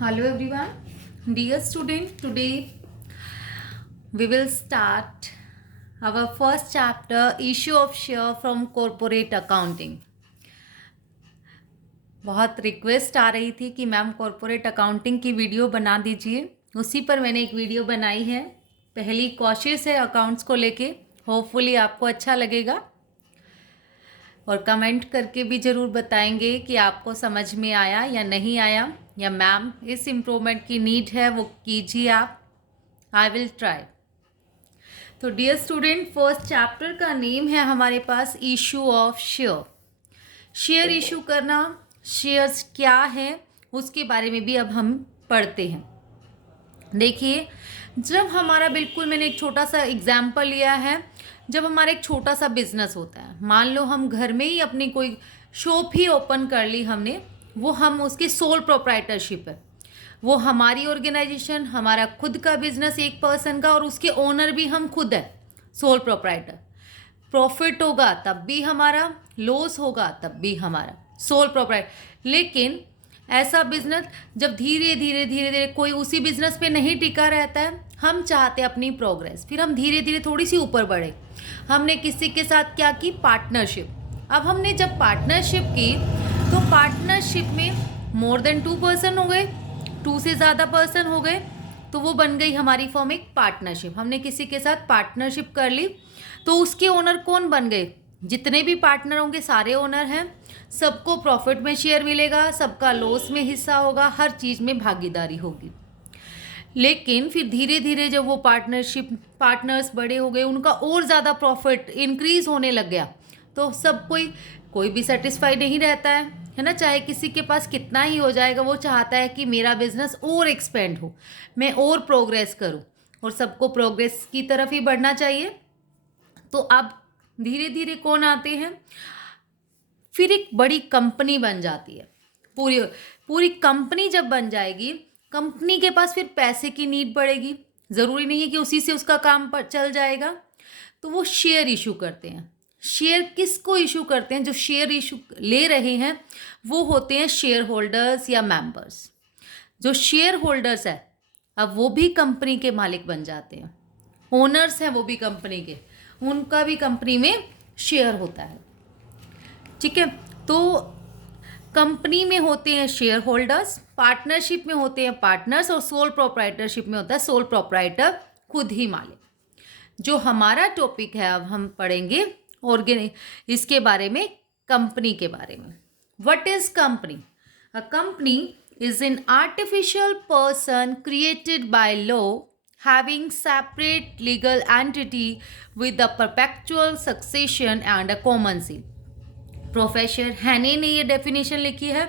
Hello everyone, dear student. Today we will start our first chapter, issue of share from corporate accounting. बहुत request आ रही थी कि ma'am corporate accounting की video बना दीजिए, उसी पर मैंने एक वीडियो बनाई है। पहली कोशिश है अकाउंट्स को लेके, होपफुली आपको अच्छा लगेगा और कमेंट करके भी ज़रूर बताएंगे कि आपको समझ में आया या नहीं आया, या मैम इस इम्प्रूवमेंट की नीड है वो कीजिए आप। I will try. तो डियर स्टूडेंट, फर्स्ट चैप्टर का नेम है हमारे पास issue of share. Share issue करना, शेयर्स क्या है उसके बारे में भी अब हम पढ़ते हैं। देखिए, जब हमारा बिल्कुल मैंने एक छोटा सा एग्जाम्पल लिया है, जब हमारा एक छोटा सा बिजनेस होता है, मान लो हम घर में ही अपनी कोई शॉप ही ओपन कर ली हमने, वो हम उसकी सोल प्रोप्राइटरशिप है, वो हमारी ऑर्गेनाइजेशन, हमारा खुद का बिजनेस एक पर्सन का, और उसके ओनर भी हम खुद है, सोल प्रोप्राइटर। प्रॉफिट होगा तब भी हमारा, लॉस होगा तब भी हमारा, सोल प्रोप्राइटर। लेकिन ऐसा बिजनेस जब धीरे धीरे धीरे धीरे कोई उसी बिजनेस पे नहीं टिका रहता है, हम चाहते हैं अपनी प्रोग्रेस, फिर हम धीरे धीरे थोड़ी सी ऊपर बढ़े। हमने किसी के साथ क्या की, पार्टनरशिप। अब हमने जब पार्टनरशिप की तो पार्टनरशिप में मोर देन 2 पर्सन हो गए, 2 से ज़्यादा पर्सन हो गए, तो वो बन गई हमारी फॉर्म एक पार्टनरशिप। हमने किसी के साथ पार्टनरशिप कर ली तो उसके ओनर कौन बन गए, जितने भी पार्टनर होंगे सारे ओनर हैं, सबको प्रॉफिट में शेयर मिलेगा, सबका लॉस में हिस्सा होगा, हर चीज़ में भागीदारी होगी। लेकिन फिर धीरे धीरे जब वो पार्टनर्स बड़े हो गए, उनका और ज़्यादा प्रॉफिट इंक्रीज होने लग गया, तो सब कोई भी सेटिस्फाई नहीं रहता है ना। चाहे किसी के पास कितना ही हो जाएगा, वो चाहता है कि मेरा बिजनेस और एक्सपेंड हो, मैं और प्रोग्रेस करूं, और सबको प्रोग्रेस की तरफ ही बढ़ना चाहिए। तो अब धीरे धीरे कौन आते हैं, फिर एक बड़ी कंपनी बन जाती है। पूरी पूरी कंपनी जब बन जाएगी, कंपनी के पास फिर पैसे की नीड बढ़ेगी, ज़रूरी नहीं है कि उसी से उसका काम पर चल जाएगा, तो वो शेयर इशू करते हैं। शेयर किसको इशू करते हैं, जो शेयर इशू ले रहे हैं वो होते हैं शेयर होल्डर्स या मेंबर्स। जो शेयर होल्डर्स है, अब वो भी कंपनी के मालिक बन जाते हैं, ओनर्स हैं वो भी कंपनी के, उनका भी कंपनी में शेयर होता है। ठीक है, तो कंपनी में होते हैं शेयर होल्डर्स, पार्टनरशिप में होते हैं पार्टनर्स, और सोल प्रोप्राइटरशिप में होता है सोल प्रोप्राइटर, खुद ही मालिक। जो हमारा टॉपिक है अब हम पढ़ेंगे इसके बारे में, कंपनी के बारे में। What is company? A company is an artificial person created by law having separate legal entity with a perpetual succession and a common seal। Professor हैने ने ये डेफिनेशन लिखी है,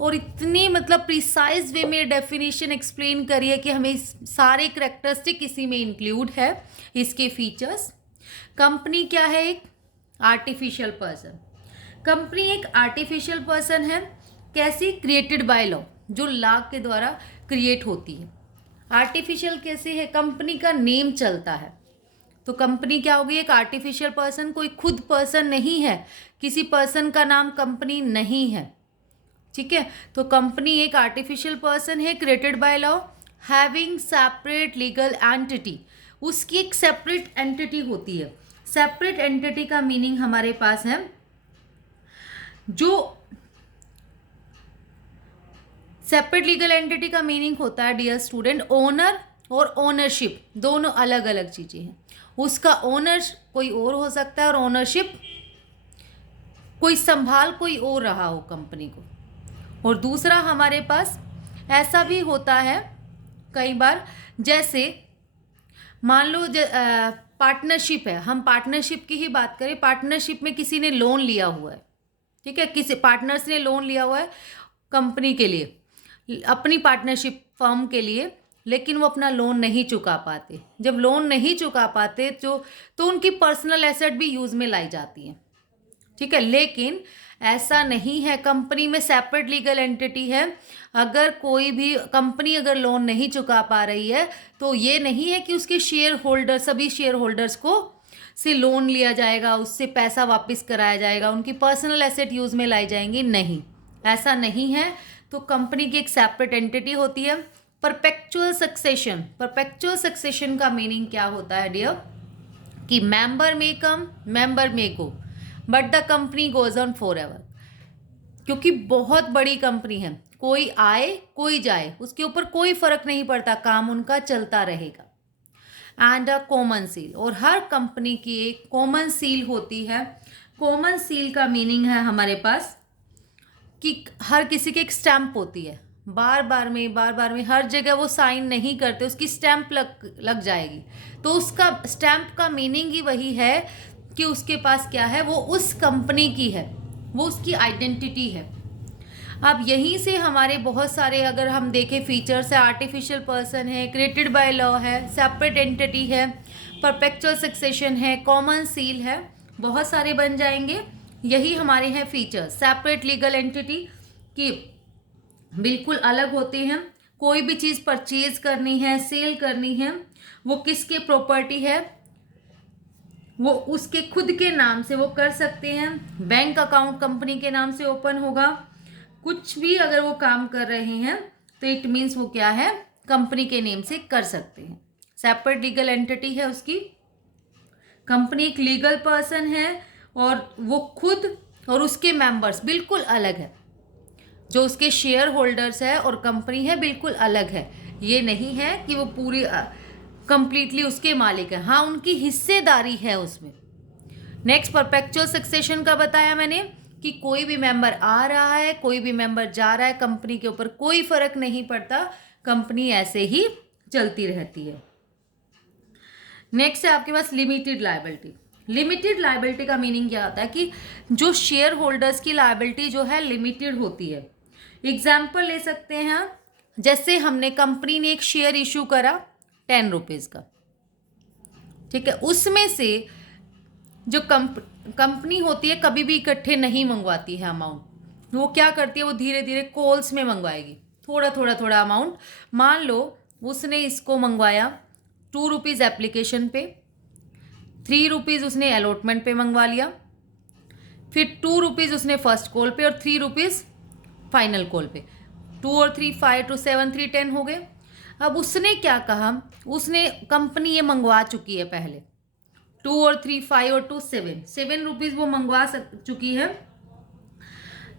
और इतनी मतलब प्रिसाइज वे में डेफिनेशन एक्सप्लेन करी है कि हमें सारे करेक्टरिस्टिक इसी में इंक्लूड है, इसके फीचर्स। कंपनी क्या है? एक आर्टिफिशियल पर्सन। कंपनी एक आर्टिफिशियल पर्सन है, कैसी? क्रिएटेड बाय लॉ, जो लॉ के द्वारा क्रिएट होती है। आर्टिफिशियल कैसे है? कंपनी का नेम चलता है, तो कंपनी क्या होगी? एक आर्टिफिशियल पर्सन, कोई खुद पर्सन नहीं है, किसी पर्सन का नाम कंपनी नहीं है। ठीक है, तो कंपनी एक आर्टिफिशियल पर्सन है, created by law, having separate legal entity, उसकी एक सेपरेट एंटिटी होती है। सेपरेट एंटिटी का मीनिंग हमारे पास है, जो सेपरेट लीगल एंटिटी का मीनिंग होता है डियर स्टूडेंट, ओनर और ओनरशिप दोनों अलग अलग चीज़ें हैं। उसका ओनर कोई और हो सकता है, और ओनरशिप कोई संभाल कोई और रहा हो कंपनी को। और दूसरा हमारे पास ऐसा भी होता है कई बार, जैसे मान लो पार्टनरशिप है, हम पार्टनरशिप की ही बात करें, पार्टनरशिप में किसी ने लोन लिया हुआ है, ठीक है, किसी पार्टनर्स ने लोन लिया हुआ है कंपनी के लिए, अपनी पार्टनरशिप फर्म के लिए, लेकिन वो अपना लोन नहीं चुका पाते। जब लोन नहीं चुका पाते तो उनकी पर्सनल एसेट भी यूज़ में लाई जाती है। ठीक है, लेकिन ऐसा नहीं है, कंपनी में सेपरेट लीगल एंटिटी है। अगर कोई भी कंपनी अगर लोन नहीं चुका पा रही है, तो ये नहीं है कि उसके शेयर होल्डर, सभी शेयर होल्डर्स को से लोन लिया जाएगा, उससे पैसा वापस कराया जाएगा, उनकी पर्सनल एसेट यूज़ में लाई जाएंगी, नहीं, ऐसा नहीं है। तो कंपनी की एक सेपरेट एंटिटी होती है। परपेचुअल सक्सेशन, परपेचुअल सक्सेशन का मीनिंग क्या होता है डियर, कि member may come member may go but the company goes on for ever. क्योंकि बहुत बड़ी कंपनी है, कोई आए कोई जाए उसके ऊपर कोई फर्क नहीं पड़ता, काम उनका चलता रहेगा। एंड अ कॉमन सील, और हर कंपनी की एक कॉमन सील होती है। कॉमन सील का मीनिंग है हमारे पास कि हर किसी की एक स्टैंप होती है, बार बार में हर जगह वो साइन नहीं करते, उसकी स्टैंप लग जाएगी। तो उसका स्टैंप का मीनिंग ही वही है कि उसके पास क्या है, वो उस कंपनी की है, वो उसकी आइडेंटिटी है। अब यहीं से हमारे बहुत सारे अगर हम देखें फीचर्स है, आर्टिफिशियल पर्सन है, क्रिएटेड बाय लॉ है, सेपरेट एंटिटी है, परपेचुअल सक्सेशन है, कॉमन सील है, बहुत सारे बन जाएंगे। यही हमारे हैं फीचर्स। सेपरेट लीगल एंटिटी की बिल्कुल अलग होते हैं, कोई भी चीज़ परचेज करनी है, सेल करनी है, वो किसके प्रॉपर्टी है, वो उसके खुद के नाम से वो कर सकते हैं। बैंक अकाउंट कंपनी के नाम से ओपन होगा। कुछ भी अगर वो काम कर रहे हैं तो इट मीन्स वो क्या है, कंपनी के नेम से कर सकते हैं। सेपरेट लीगल एंटिटी है उसकी, कंपनी एक लीगल पर्सन है और वो खुद और उसके मेंबर्स बिल्कुल अलग है। जो उसके शेयर होल्डर्स है और कंपनी है बिल्कुल अलग है। ये नहीं है कि वो पूरी कंप्लीटली उसके मालिक है, हाँ उनकी हिस्सेदारी है उसमें। नेक्स्ट परपेचुअल सक्सेशन का बताया मैंने कि कोई भी मेंबर आ रहा है, कोई भी मेंबर जा रहा है, कंपनी के ऊपर कोई फर्क नहीं पड़ता, कंपनी ऐसे ही चलती रहती है। नेक्स्ट है आपके पास लिमिटेड लायबिलिटी। लिमिटेड लायबिलिटी का मीनिंग क्या होता है कि जो शेयर होल्डर्स की लायबिलिटी जो है लिमिटेड होती है। एग्जाम्पल ले सकते हैं, जैसे हमने कंपनी ने एक शेयर इशू करा 10 रुपीज़ का, ठीक है, उसमें से जो कंपनी होती है कभी भी इकट्ठे नहीं मंगवाती है अमाउंट, वो क्या करती है, वो धीरे धीरे कॉल्स में मंगवाएगी, थोड़ा अमाउंट। मान लो उसने इसको मंगवाया 2 रुपीज़ एप्लीकेशन पे, 3 रुपीज़ उसने अलॉटमेंट पे मंगवा लिया, फिर 2 रुपीज़ उसने फर्स्ट कॉल पे और 3 रुपीज़ फाइनल कॉल पे। 2 और 3 5 2 7 3 10 हो गए। अब उसने क्या कहा, उसने कंपनी ये मंगवा चुकी है पहले, 2 और 3 5 और 2 7 रुपीज़ वो मंगवा चुकी है।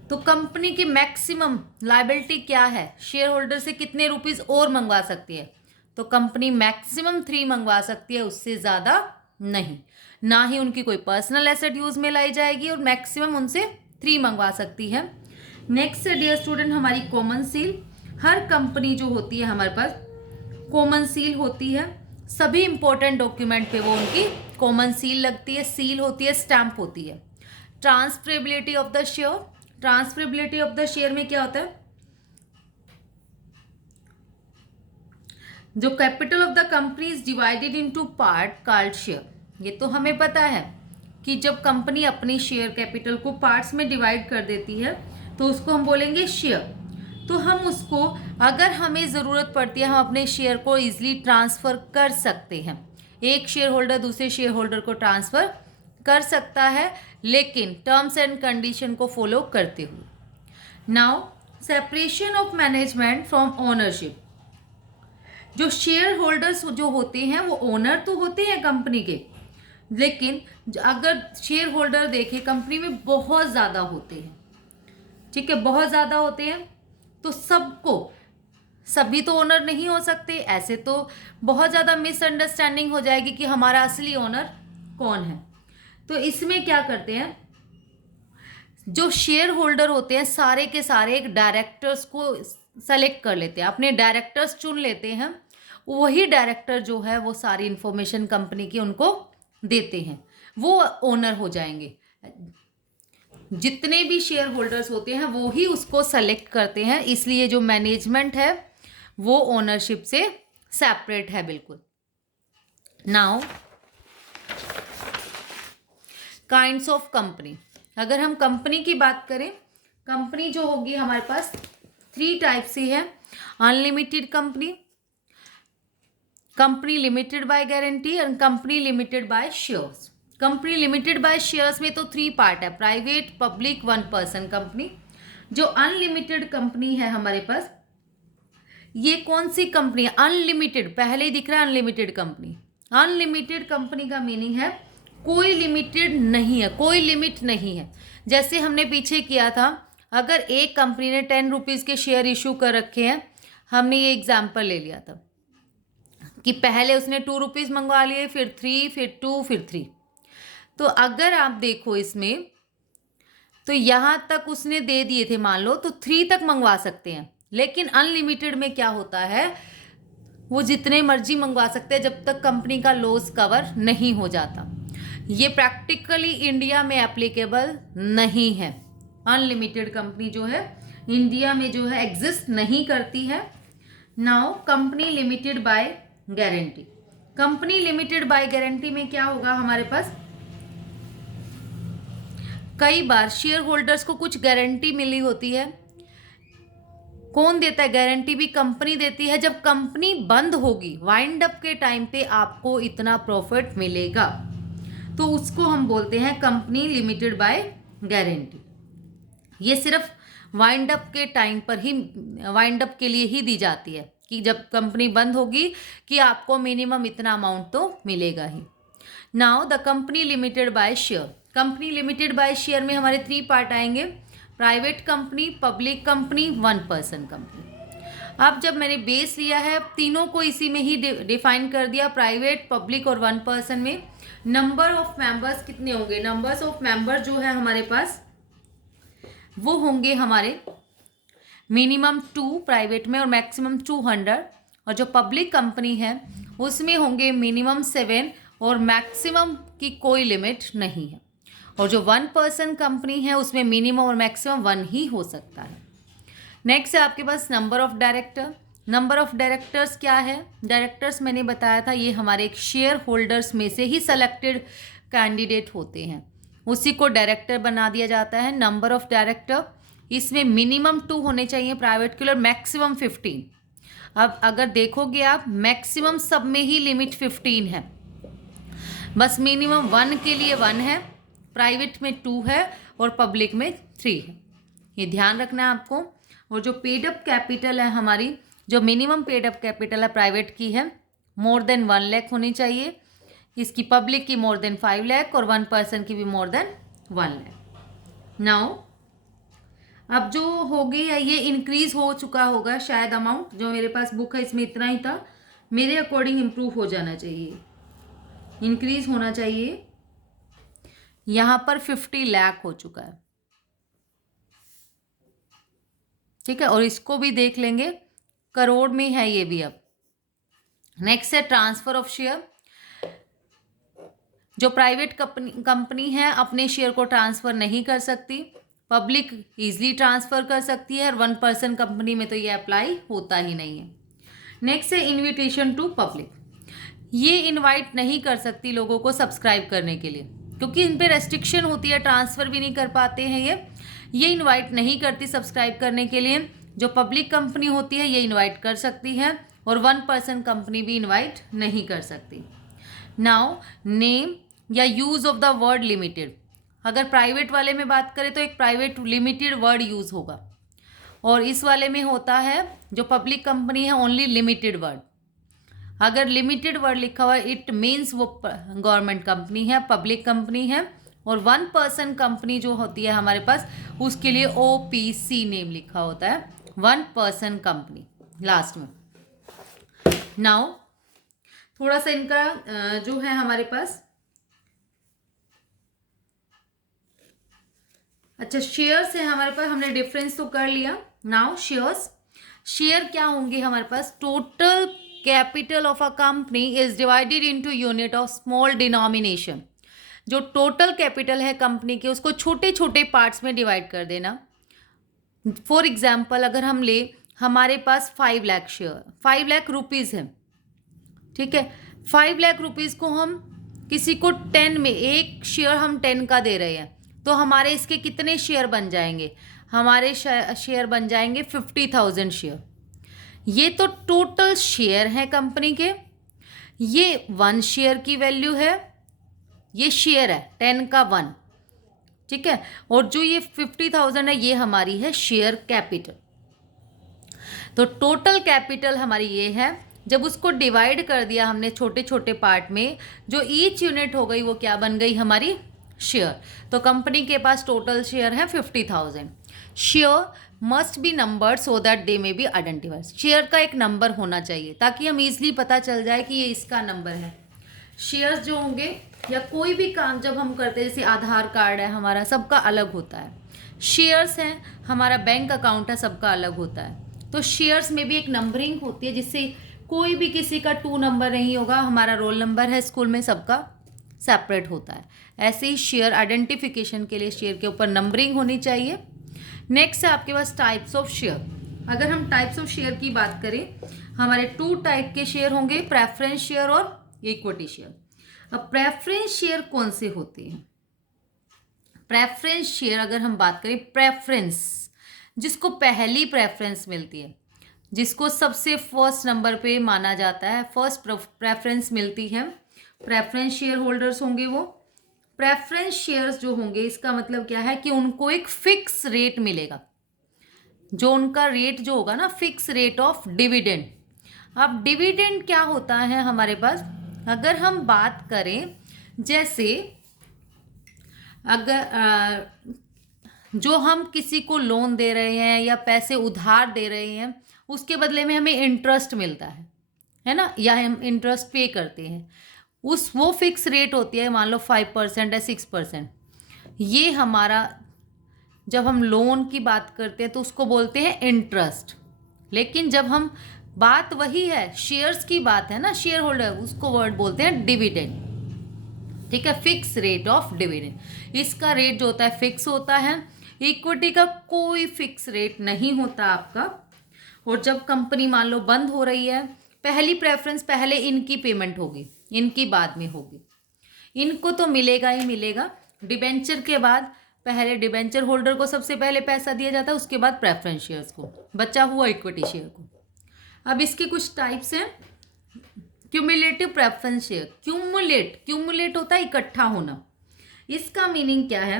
तो कंपनी की मैक्सिमम लायबिलिटी क्या है, शेयर होल्डर से कितने रुपीज़ और मंगवा सकती है, तो कंपनी मैक्सिमम 3 मंगवा सकती है, उससे ज़्यादा नहीं। ना ही उनकी कोई पर्सनल एसेट यूज़ में लाई जाएगी और मैक्सिमम उनसे 3 मंगवा सकती है। नेक्स्ट है डियर स्टूडेंट हमारी कॉमन सील। हर कंपनी जो होती है हमारे पास कॉमन सील होती है, सभी इंपॉर्टेंट डॉक्यूमेंट पे वो उनकी कॉमन सील लगती है, सील होती है, स्टैंप होती है। Transferability of the share, transferability of the share में क्या होता है, जो capital of the company is divided into part called share. ये तो हमें पता है कि जब कंपनी अपनी शेयर कैपिटल को पार्ट्स में डिवाइड कर देती है तो उसको हम बोलेंगे शेयर। तो हम उसको अगर हमें ज़रूरत पड़ती है हम अपने शेयर को ईजिली ट्रांसफ़र कर सकते हैं, एक शेयर होल्डर दूसरे शेयर होल्डर को ट्रांसफ़र कर सकता है, लेकिन टर्म्स एंड कंडीशन को फॉलो करते हुए। Now separation of management from ownership. जो शेयर होल्डर्स जो होते हैं वो ओनर तो होते हैं कंपनी के, लेकिन अगर शेयर होल्डर देखें कंपनी में बहुत ज़्यादा होते हैं, ठीक है, बहुत ज़्यादा होते हैं, तो सबको सभी तो ओनर नहीं हो सकते, ऐसे तो बहुत ज़्यादा मिसअंडरस्टैंडिंग हो जाएगी कि हमारा असली ओनर कौन है। तो इसमें क्या करते हैं, जो शेयर होल्डर होते हैं सारे के सारे एक डायरेक्टर्स को सेलेक्ट कर लेते हैं, अपने डायरेक्टर्स चुन लेते हैं, वही डायरेक्टर जो है वो सारी इंफॉर्मेशन कंपनी की उनको देते हैं, वो ओनर हो जाएंगे। जितने भी शेयर होल्डर्स होते हैं वो ही उसको सेलेक्ट करते हैं, इसलिए जो मैनेजमेंट है वो ओनरशिप से सेपरेट है बिल्कुल। नाउ काइंड्स ऑफ कंपनी, अगर हम कंपनी की बात करें, कंपनी जो होगी हमारे पास 3 टाइप से है। Unlimited company, company limited by guarantee and company limited by shares. Company limited by shares में तो 3 पार्ट है, प्राइवेट, पब्लिक, 1 पर्सन कंपनी। जो अनलिमिटेड कंपनी है हमारे पास, ये कौन सी कंपनी है? अनलिमिटेड, पहले ही दिख रहा है अनलिमिटेड कंपनी। अनलिमिटेड कंपनी का मीनिंग है कोई लिमिटेड नहीं है, कोई लिमिट नहीं है। जैसे हमने पीछे किया था, अगर एक कंपनी ने 10 रुपीज़ के शेयर इशू कर रखे हैं, हमने ये एग्जाम्पल ले लिया था कि पहले उसने 2 रुपीज़ मंगवा लिए, फिर 3, फिर 2, फिर 3। तो अगर आप देखो इसमें, तो यहाँ तक उसने दे दिए थे मान लो, तो 3 तक मंगवा सकते हैं। लेकिन अनलिमिटेड में क्या होता है, वो जितने मर्जी मंगवा सकते हैं जब तक कंपनी का लॉस कवर नहीं हो जाता। ये प्रैक्टिकली इंडिया में एप्लीकेबल नहीं है। अनलिमिटेड कंपनी जो है इंडिया में जो है एग्जिस्ट नहीं करती है। Now company limited by guarantee. Company limited by guarantee में क्या होगा हमारे पास, कई बार शेयर होल्डर्स को कुछ गारंटी मिली होती है। कौन देता है गारंटी? भी कंपनी देती है। जब कंपनी बंद होगी, वाइंड अप के टाइम पे आपको इतना प्रॉफिट मिलेगा, तो उसको हम बोलते हैं कंपनी लिमिटेड बाय गारंटी। ये सिर्फ वाइंड अप के टाइम पर ही, वाइंड अप के लिए ही दी जाती है कि जब कंपनी बंद होगी कि आपको मिनिमम इतना अमाउंट तो मिलेगा ही। Now the company limited by share. Company limited by share में हमारे 3 पार्ट आएंगे, private company, public company, 1 person company. अब जब मैंने बेस लिया है, तीनों को इसी में ही डिफाइन कर दिया, प्राइवेट, पब्लिक और 1 पर्सन में। नंबर ऑफ मेंबर्स कितने होंगे? नंबर्स ऑफ मेंबर जो है हमारे पास वो होंगे हमारे मिनिमम 2 प्राइवेट में और मैक्सिमम 200, और जो पब्लिक कंपनी है उसमें होंगे मिनिमम 7 और मैक्सिमम की कोई लिमिट नहीं है। और जो 1 पर्सन कंपनी है उसमें मिनिमम और मैक्सिमम 1 ही हो सकता है। नेक्स्ट है आपके पास number of director. Number of directors क्या है? डायरेक्टर्स मैंने बताया था ये हमारे एक शेयर होल्डर्स में से ही सेलेक्टेड कैंडिडेट होते हैं, उसी को डायरेक्टर बना दिया जाता है। नंबर ऑफ डायरेक्टर, इसमें मिनिमम 2 होने चाहिए प्राइवेट के लिए और मैक्सिमम 15। अब अगर देखोगे आप, मैक्सिमम सब में ही लिमिट 15 है, बस मिनिमम 1 के लिए 1 है, प्राइवेट में 2 है और पब्लिक में 3 है। ये ध्यान रखना है आपको। और जो पेड अप कैपिटल है हमारी, जो मिनिमम पेड अप कैपिटल है प्राइवेट की है मोर देन 1 लाख होनी चाहिए, इसकी पब्लिक की मोर देन 5 लाख और 1 पर्सन की भी मोर देन 1 लाख। नाउ अब जो हो गई है ये इंक्रीज हो चुका होगा शायद अमाउंट, जो मेरे पास बुक है इसमें इतना ही था, मेरे अकॉर्डिंग इम्प्रूव हो जाना चाहिए, इंक्रीज होना चाहिए। यहाँ पर 50 लाख हो चुका है, ठीक है, और इसको भी देख लेंगे, करोड़ में है ये भी। अब नेक्स्ट है ट्रांसफर ऑफ शेयर। जो प्राइवेट कंपनी है अपने शेयर को ट्रांसफर नहीं कर सकती, पब्लिक इजीली ट्रांसफर कर सकती है, और 1 पर्सन कंपनी में तो ये अप्लाई होता ही नहीं है। नेक्स्ट है इनविटेशन टू पब्लिक। ये इनवाइट नहीं कर सकती लोगों को सब्सक्राइब करने के लिए, क्योंकि इन पे रेस्ट्रिक्शन होती है, ट्रांसफ़र भी नहीं कर पाते हैं ये इनवाइट नहीं करती सब्सक्राइब करने के लिए। जो पब्लिक कंपनी होती है ये इनवाइट कर सकती है, और 1 पर्सन कंपनी भी इनवाइट नहीं कर सकती। नाउ नेम या use of the word limited. अगर प्राइवेट वाले में बात करें तो एक प्राइवेट लिमिटेड वर्ड यूज़ होगा, और इस वाले में होता है जो पब्लिक कंपनी है ओनली लिमिटेड वर्ड। अगर लिमिटेड वर्ड लिखा हुआ है इट मीन्स वो गवर्नमेंट कंपनी है, पब्लिक कंपनी है। और 1 पर्सन कंपनी जो होती है हमारे पास, उसके लिए OPC नेम लिखा होता है, 1 पर्सन कंपनी लास्ट में। नाउ थोड़ा सा इनका जो है हमारे पास, अच्छा शेयर्स है हमारे पास, हमने डिफरेंस तो कर लिया। नाउ शेयर्स, शेयर क्या होंगे हमारे पास? Total capital of a company is divided into unit of small denomination. जो टोटल कैपिटल है कंपनी के उसको छोटे छोटे पार्ट्स में डिवाइड कर देना। फॉर एग्जाम्पल अगर हम ले, हमारे पास 5 लाख शेयर, 5 लाख रुपीज़ है, ठीक है, 5 लाख रुपीज़ को हम किसी को 10 में, एक शेयर हम 10 का दे रहे हैं, तो हमारे इसके कितने शेयर बन जाएंगे? हमारे शेयर बन जाएंगे 50,000 शेयर। ये तो टोटल शेयर है कंपनी के, ये 1 शेयर की वैल्यू है, ये शेयर है 10 का 1, ठीक है। और जो ये 50,000 है ये हमारी है शेयर कैपिटल। तो टोटल कैपिटल हमारी ये है। जब उसको डिवाइड कर दिया हमने छोटे छोटे पार्ट में, जो ईच यूनिट हो गई वो क्या बन गई हमारी शेयर। तो कंपनी के पास टोटल शेयर है 50,000। Share must be numbered so that they may be identified. Share का एक नंबर होना चाहिए ताकि हम इजीली पता चल जाए कि ये इसका नंबर है। शेयर्स जो होंगे या कोई भी काम जब हम करते हैं, जैसे आधार कार्ड है हमारा, सबका अलग होता है। शेयर्स हैं, हमारा बैंक अकाउंट है, सबका अलग होता है। तो शेयर्स में भी एक नंबरिंग होती है जिससे कोई भी किसी का 2 नंबर नहीं होगा। हमारा रोल नंबर है स्कूल में, सबका सेपरेट होता है। ऐसे ही शेयर आइडेंटिफिकेशन के लिए शेयर के ऊपर नंबरिंग होनी चाहिए। नेक्स्ट है आपके पास टाइप्स ऑफ शेयर। अगर हम टाइप्स ऑफ शेयर की बात करें, हमारे 2 टाइप के शेयर होंगे, प्रेफरेंस शेयर और इक्विटी शेयर। अब प्रेफरेंस शेयर कौन से होते हैं? प्रेफरेंस शेयर अगर हम बात करें, प्रेफरेंस जिसको पहली प्रेफरेंस मिलती है, जिसको सबसे फर्स्ट नंबर पे माना जाता है, फर्स्ट प्रेफरेंस मिलती है, प्रेफरेंस शेयर होल्डर्स होंगे वो। प्रेफरेंस शेयर्स जो होंगे, इसका मतलब क्या है कि उनको एक फिक्स रेट मिलेगा। जो उनका रेट जो होगा ना, फिक्स रेट ऑफ डिविडेंड। अब डिविडेंड क्या होता है हमारे पास? अगर हम बात करें, जैसे अगर जो हम किसी को लोन दे रहे हैं या पैसे उधार दे रहे हैं, उसके बदले में हमें इंटरेस्ट मिलता है ना, या हम इंटरेस्ट पे करते हैं, वो फिक्स रेट होती है, मान लो 5% या 6%। ये हमारा, जब हम लोन की बात करते हैं तो उसको बोलते हैं इंटरेस्ट। लेकिन जब हम बात वही है, शेयर्स की बात है ना, शेयर होल्डर, उसको वर्ड बोलते हैं डिविडेंड। ठीक है, फिक्स रेट ऑफ डिविडेंड। इसका रेट जो होता है फिक्स होता है। इक्विटी का कोई फिक्स रेट नहीं होता आपका। और जब कंपनी मान लो बंद हो रही है, पहली प्रेफरेंस पहले इनकी पेमेंट होगी, इनकी बाद में होगी। इनको तो मिलेगा ही मिलेगा। डिबेंचर के बाद पहले डिबेंचर होल्डर को सबसे पहले पैसा दिया जाता है, उसके बाद प्रेफरेंस शेयर्स को, बचा हुआ इक्विटी शेयर को। अब इसके कुछ टाइप्स हैं। Cumulative preference share. क्यूमुलेट होता है इकट्ठा होना। इसका मीनिंग क्या है?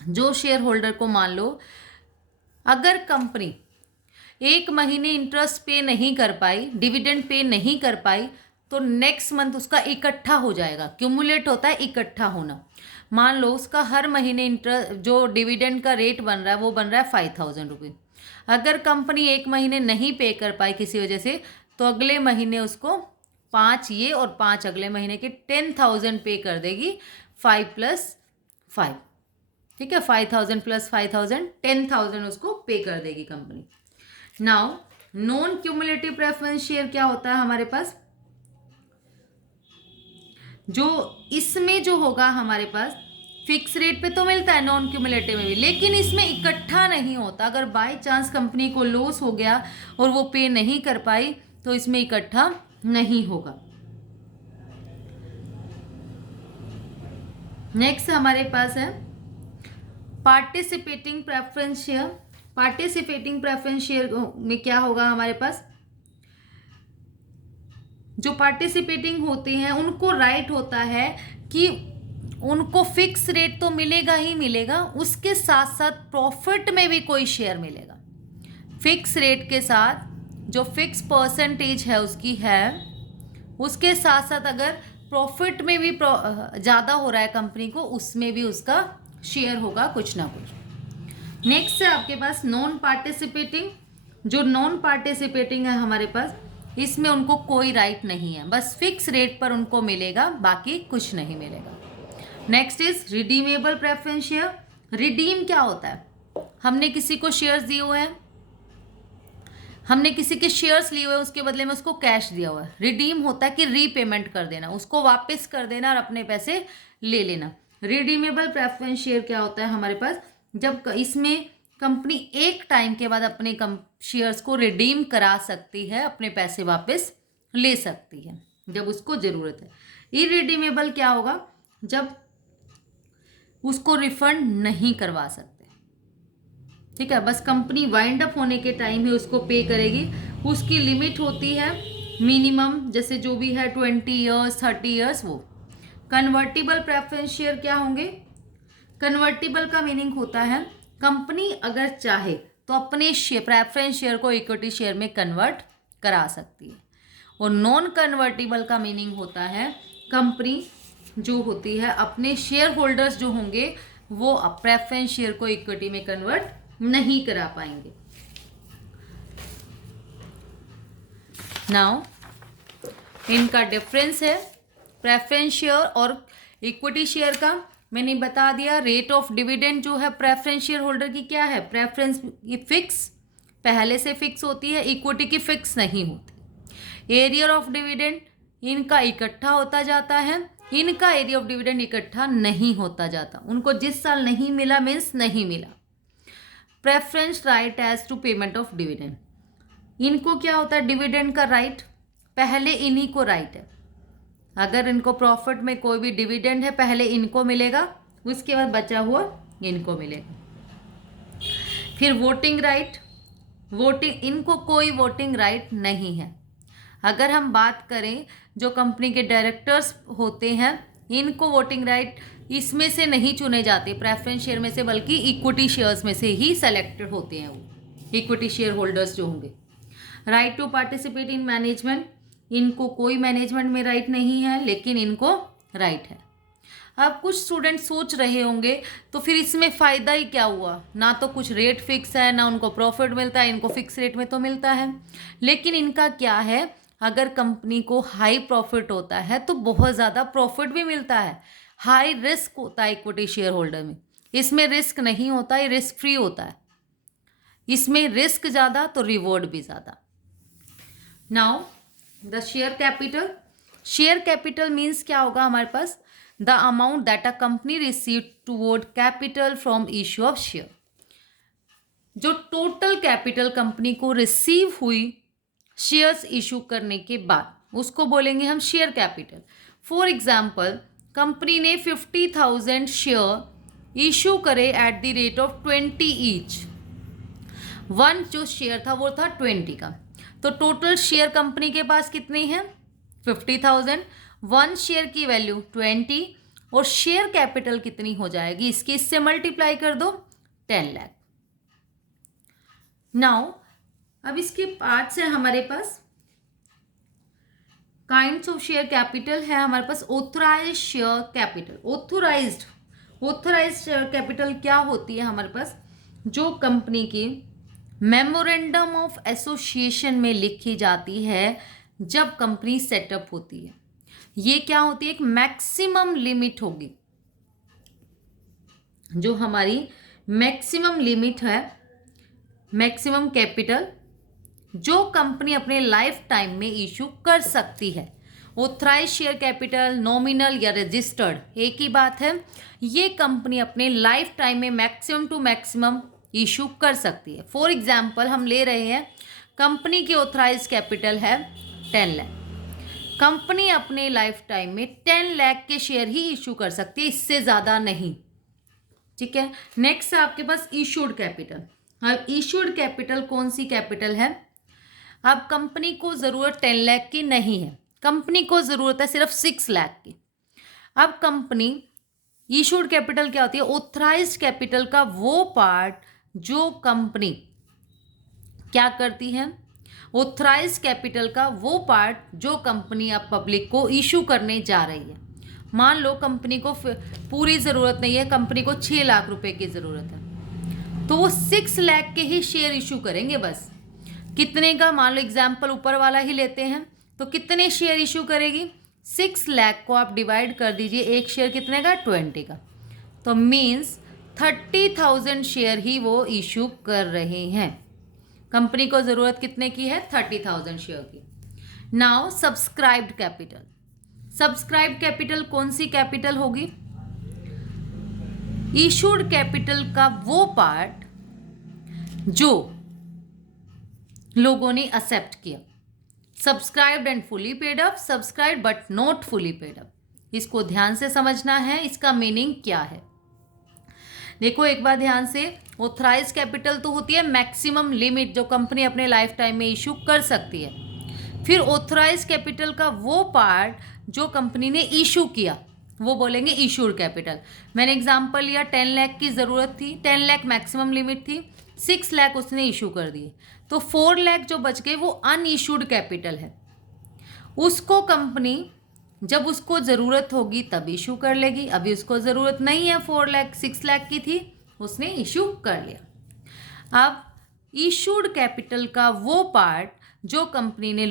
जो शेयर होल्डर को, मान लो अगर कंपनी 1 महीने इंटरेस्ट पे नहीं कर पाई, डिविडेंड पे नहीं कर पाई, तो नेक्स्ट मंथ उसका इकट्ठा हो जाएगा। क्यूमुलेट होता है इकट्ठा होना। मान लो उसका हर महीने इंटरेस्ट, जो डिविडेंड का रेट बन रहा है वो बन रहा है 5,000 रुपये। अगर कंपनी 1 महीने नहीं पे कर पाई किसी वजह से, तो अगले महीने उसको 5 ये और 5 अगले महीने के 10,000 पे कर देगी, 5 + 5। ठीक है, 5,000 + 5,000 10,000 उसको पे कर देगी company. Now non cumulative preference share क्या होता है हमारे पास? जो इसमें जो होगा हमारे पास, फिक्स रेट पे तो मिलता है नॉन क्यूमुलेटिव में भी, लेकिन इसमें इकट्ठा नहीं होता। अगर बाय चांस कंपनी को लॉस हो गया और वो पे नहीं कर पाई, तो इसमें इकट्ठा नहीं होगा। नेक्स्ट हमारे पास है participating preference share. Participating preference share में क्या होगा हमारे पास? जो पार्टिसिपेटिंग होते हैं उनको राइट होता है कि उनको फिक्स रेट तो मिलेगा ही मिलेगा, उसके साथ साथ प्रॉफिट में भी कोई शेयर मिलेगा। फिक्स रेट के साथ जो फिक्स परसेंटेज है उसकी है, उसके साथ साथ अगर प्रॉफिट में भी ज़्यादा हो रहा है कंपनी को, उसमें भी उसका शेयर होगा कुछ ना कुछ। नेक्स्ट है आपके पास नॉन पार्टिसिपेटिंग। जो नॉन पार्टिसिपेटिंग है हमारे पास, इसमें उनको कोई राइट नहीं है, बस फिक्स रेट पर उनको मिलेगा, बाकी कुछ नहीं मिलेगा। Next is redeemable preference share. Redeem क्या होता है? हमने किसी को शेयर्स दिए हुए हैं, हमने किसी के शेयर्स लिए हुए हैं, उसके बदले में उसको कैश दिया हुआ है। रिडीम होता है कि रीपेमेंट कर देना, उसको वापस कर देना और अपने पैसे ले लेना। रिडीमेबल प्रेफरेंस शेयर क्या होता है हमारे पास? जब इसमें कंपनी एक टाइम के बाद अपने शेयर्स को रिडीम करा सकती है, अपने पैसे वापस ले सकती है जब उसको ज़रूरत है। इरिडीमेबल क्या होगा? जब उसको रिफंड नहीं करवा सकते। ठीक है, बस कंपनी वाइंड अप होने के टाइम ही उसको पे करेगी। उसकी लिमिट होती है मिनिमम, जैसे जो भी है 20 ईयर्स 30 ईयर्स वो। कन्वर्टिबल प्रेफरेंस शेयर क्या होंगे? कन्वर्टिबल का मीनिंग होता है कंपनी अगर चाहे तो अपने शेयर, प्रेफरेंस शेयर को इक्विटी शेयर में कन्वर्ट करा सकती है। और नॉन कन्वर्टिबल का मीनिंग होता है कंपनी जो होती है अपने शेयर होल्डर्स जो होंगे वो प्रेफरेंस शेयर को इक्विटी में कन्वर्ट नहीं करा पाएंगे। नाउ इनका डिफरेंस है प्रेफरेंस शेयर और इक्विटी शेयर का मैंने बता दिया। रेट ऑफ डिविडेंड जो है प्रेफरेंस शेयर होल्डर की क्या है, प्रेफरेंस की फिक्स पहले से फिक्स होती है, इक्विटी की फिक्स नहीं होती। एरियर ऑफ डिविडेंड इनका इकट्ठा होता जाता है, इनका एरिया ऑफ डिविडेंड इकट्ठा नहीं होता जाता, उनको जिस साल नहीं मिला मीन्स नहीं मिला। Preference right as to payment of dividend, इनको क्या होता है डिविडेंड का राइट पहले इन्हीं को राइट है। अगर इनको प्रॉफिट में कोई भी डिविडेंड है पहले इनको मिलेगा, उसके बाद बचा हुआ इनको मिलेगा। फिर वोटिंग राइट, वोटिंग इनको कोई वोटिंग राइट नहीं है। अगर हम बात करें जो कंपनी के डायरेक्टर्स होते हैं इनको वोटिंग राइट इसमें से नहीं चुने जाते प्रेफरेंस शेयर में से, बल्कि इक्विटी शेयर्स में से ही सेलेक्टेड होते हैं वो इक्विटी शेयर होल्डर्स जो होंगे। Right to participate in management, इनको कोई मैनेजमेंट में राइट नहीं है लेकिन इनको राइट है। अब कुछ स्टूडेंट सोच रहे होंगे तो फिर इसमें फ़ायदा ही क्या हुआ, ना तो कुछ रेट फिक्स है ना उनको प्रॉफिट मिलता है, इनको फिक्स रेट में तो मिलता है। लेकिन इनका क्या है, अगर कंपनी को हाई प्रॉफिट होता है तो बहुत ज़्यादा प्रॉफिट भी मिलता है। हाई रिस्क होता है इक्विटी शेयर होल्डर में, इसमें रिस्क नहीं होता, ये रिस्क फ्री होता है। इसमें रिस्क ज़्यादा तो रिवॉर्ड भी ज़्यादा। Now the share capital, share capital means क्या होगा हमारे पास, the amount that a company receive toward capital from issue of share, जो टोटल कैपिटल कंपनी को रिसीव हुई शेयर्स इशू करने के बाद उसको बोलेंगे हम share capital. For example company ने 50,000 शेयर इशू करे at the rate of 20 each, one जो शेयर था वो था 20 का, तो टोटल शेयर कंपनी के पास कितने हैं 50,000, वन शेयर की वैल्यू 20 और शेयर कैपिटल कितनी हो जाएगी इसकी, इससे मल्टीप्लाई कर दो 10 लाख। नाउ अब इसके पार्ट्स है हमारे पास, काइंड्स ऑफ शेयर कैपिटल है हमारे पास। Authorised share capital, authorised share capital क्या होती है हमारे पास, जो कंपनी की मेमोरेंडम ऑफ एसोसिएशन में लिखी जाती है जब कंपनी सेटअप होती है। ये क्या होती है, एक मैक्सिमम लिमिट होगी, जो हमारी मैक्सिमम लिमिट है, मैक्सिमम कैपिटल जो कंपनी अपने लाइफ टाइम में इशू कर सकती है। ऑथराइज्ड शेयर कैपिटल, नॉमिनल या रजिस्टर्ड एक ही बात है, ये कंपनी अपने लाइफ टाइम में मैक्सिमम टू मैक्सिमम इशू कर सकती है। फॉर एग्जाम्पल हम ले रहे हैं कंपनी की ऑथराइज्ड कैपिटल है 10 लाख, कंपनी अपने लाइफ टाइम में 10 लाख के शेयर ही इशू कर सकती है, इससे ज़्यादा नहीं। ठीक है, नेक्स्ट है आपके पास इशूड कैपिटल। अब इशूड कैपिटल कौन सी कैपिटल है, अब कंपनी को ज़रूरत 10 लाख की नहीं है, कंपनी को ज़रूरत है सिर्फ 6 लाख की। अब कंपनी इशूड कैपिटल क्या होती है, ऑथराइज्ड कैपिटल का वो पार्ट जो कंपनी क्या करती है, ऑथराइज्ड कैपिटल का वो पार्ट जो कंपनी अब पब्लिक को इशू करने जा रही है। मान लो कंपनी को पूरी ज़रूरत नहीं है, कंपनी को 6 लाख रुपए की ज़रूरत है, तो वो 6 लाख के ही शेयर इशू करेंगे बस। कितने का, मान लो एग्जाम्पल ऊपर वाला ही लेते हैं, तो कितने शेयर इशू करेगी, 6 लाख को आप डिवाइड कर दीजिए, एक शेयर कितने का 20 का, तो मीन्स 30,000 शेयर ही वो इशू कर रहे हैं। कंपनी को ज़रूरत कितने की है 30,000 शेयर की। Now subscribed capital, subscribed capital कौन सी कैपिटल होगी, इशूड कैपिटल का वो पार्ट जो लोगों ने एक्सेप्ट किया। Subscribed and fully paid up, subscribed but not fully paid up, इसको ध्यान से समझना है, इसका मीनिंग क्या है। देखो एक बार ध्यान से, ऑथराइज्ड कैपिटल तो होती है मैक्सिमम लिमिट जो कंपनी अपने लाइफ टाइम में इशू कर सकती है। फिर ऑथराइज्ड कैपिटल का वो पार्ट जो कंपनी ने इशू किया, वो बोलेंगे इशूड कैपिटल। मैंने एग्जांपल लिया 10 लाख की ज़रूरत थी, 10 लाख मैक्सिमम लिमिट थी, 6 लाख उसने इशू कर दिए, तो 4 लाख जो बच गए वो अनइशूड कैपिटल है। उसको कंपनी जब उसको ज़रूरत होगी तब इशू कर लेगी। अभी उसको ज़रूरत नहीं है, 4 लाख 6 लाख की थी, उसने इशू कर लिया। अब इशूड कैपिटल का वो पार्ट जो कंपनी ने